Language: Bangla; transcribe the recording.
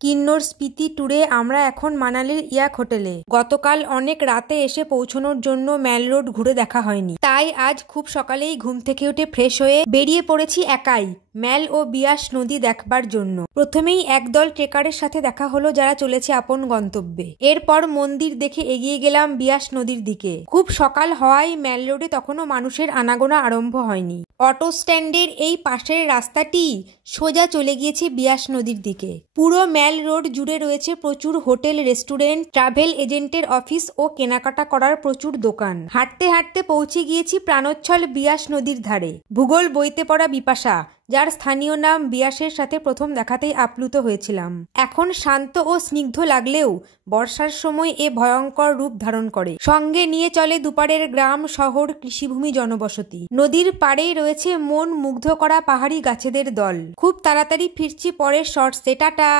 কিন্নর স্পিতি ট্যুরে আমরা এখন মানালির ইয়াক হোটেলে। গতকাল অনেক রাতে এসে পৌঁছানোর জন্য ম্যাল রোড ঘুরে দেখা হয়নি, তাই আজ খুব সকালেই ঘুম থেকে উঠে ফ্রেশ হয়ে বেরিয়ে পড়েছি একাই ম্যাল ও বিয়াস নদী দেখবার জন্য। প্রথমেই একদল ট্রেকারের সাথে দেখা হলো যারা চলেছে আপন গন্তব্যে। এরপর মন্দির দেখে এগিয়ে গেলাম বিয়াস নদীর দিকে। খুব সকাল হওয়ায় ম্যাল রোডে তখনও মানুষের আনাগোনা আরম্ভ হয়নি। অটো স্ট্যান্ডের এই পাশের রাস্তাটি সোজা চলে গিয়েছে বিয়াস নদীর দিকে। পুরো ম্যাল রোড জুড়ে রয়েছে প্রচুর হোটেল, রেস্টুরেন্ট, ট্রাভেল এজেন্টের অফিস ও কেনাকাটা করার প্রচুর দোকান। হাঁটতে হাঁটতে পৌঁছে গিয়েছি প্রাণোচ্ছল বিয়াস নদীর ধারে। ভূগোল বইতে পড়া বিপাশা, যার স্থানীয় নাম বিয়াসের সাথে প্রথম দেখাতেই আপ্লুত হয়েছিলাম। এখন শান্ত ও স্নিগ্ধ লাগলেও বর্ষার সময় এ ভয়ঙ্কর রূপ ধারণ করে। সঙ্গে নিয়ে চলে দুপারের গ্রাম, শহর, কৃষিভূমি, জনবসতি। নদীর পাড়েই রয়েছে মন মুগ্ধ করা পাহাড়ি গাছেদের দল। খুব তাড়াতাড়ি ফিরছি পরের শর্টসে। টাটা।